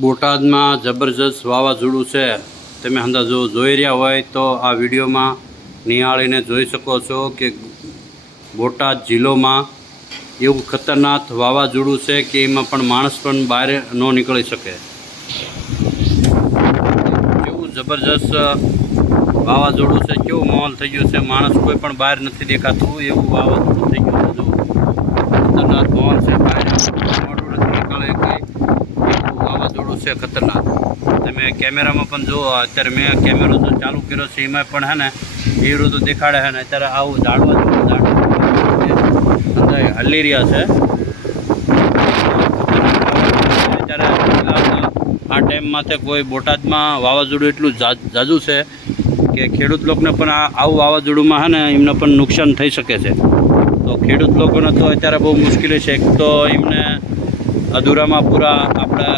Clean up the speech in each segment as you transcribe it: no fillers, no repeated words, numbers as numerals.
બોટાદમાં જબરજસ્ત વાવાઝોડું છે। તમે અંદાજો જોઈ રહ્યા હોય તો આ વિડીયોમાં નિહાળીને જોઈ શકો છો કે બોટાદ જિલ્લોમાં એવું ખતરનાક વાવાઝોડું છે કે એમાં પણ માણસ પણ બહાર ન નીકળી શકે। કેવું જબરજસ્ત વાવાઝોડું છે, કેવો માહોલ થઈ ગયો છે, માણસ કોઈ પણ બહાર નથી દેખાતું એવું વાવાઝોડું થઈ ગયું છે। જો ખતરનાક માહોલ છે, બહાર મોટું નથી નીકળે કંઈ વાવાઝોડું છે ખતરનાક। તમે કેમેરામાં પણ જુઓ, અત્યારે મેં કેમેરો જો ચાલુ કર્યો છે એમાં પણ હે ને એ ઋતુ દેખાડે છે ને અત્યારે આવું ઝાડવા હલી રહ્યા છે। અત્યારે આ ટાઈમમાં કોઈ બોટાદમાં વાવાઝોડું એટલું ઝાઝું છે કે ખેડૂત લોકોને પણ આવું વાવાઝોડુંમાં હે ને એમને પણ નુકસાન થઈ શકે છે। તો ખેડૂત લોકોને તો અત્યારે બહુ મુશ્કેલી છે। એક તો એમને અધૂરામાં પૂરા આપણે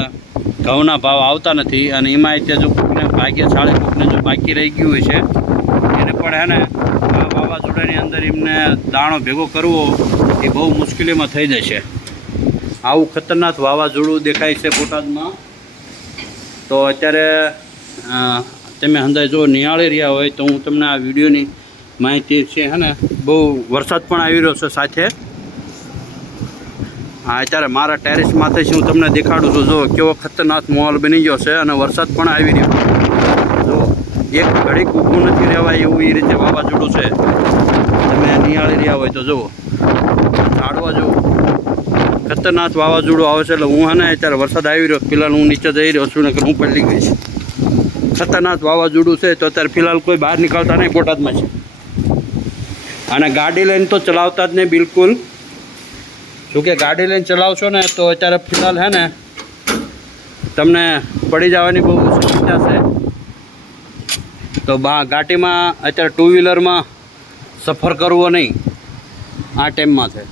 ઘઉંના ભાવ આવતા નથી અને એમાં અત્યારે જો કોઈને ભાગ્ય છાળે કોઈને જો બાકી રહી ગયું હોય છે એને પણ હે ને આ વાવાઝોડાની અંદર એમને દાણો ભેગો કરવો એ બહુ મુશ્કેલીમાં થઈ જશે। આવું ખતરનાક વાવાઝોડું દેખાય છે બોટાદમાં। તો અત્યારે તમે અંદાજ જો નિહાળી રહ્યા હોય તો હું તમને આ વિડીયોની માહિતી છે હે ને બહુ વરસાદ પણ આવી રહ્યો છે સાથે। હા, અત્યારે મારા ટેરેસ માથેથી હું તમને દેખાડું છું। જો કેવો ખતરનાક માહોલ બની ગયો છે અને વરસાદ પણ આવી રહ્યો છે। જો એક ઘડીક ઊભું નથી રહેવાય એવું એ રીતે વાવાઝોડું છે। તમે નિહાળી રહ્યા હોય તો જુઓ, ઝાડવા જુઓ, ખતરનાક વાવાઝોડું આવે છે। એટલે હું હે ને અત્યારે વરસાદ આવી રહ્યો, ફિલહાલ હું નીચે જઈ રહ્યો છું ને કે હું પડી ગઈ છું। ખતરનાક વાવાઝોડું છે તો અત્યારે ફિલહાલ કોઈ બહાર નીકળતા નહીં બોટાદમાં છે અને ગાડી લઈને તો ચલાવતા જ નહીં બિલકુલ। શું કે ગાડી લઈને ચલાવશો ને તો અત્યારે ફિલહાલ હે ને તમને પડી જવાની બહુ સમસ્યા છે। તો ગાડીમાં અત્યારે ટુ વ્હીલરમાં સફર કરવો નહીં આ ટાઈમમાં છે।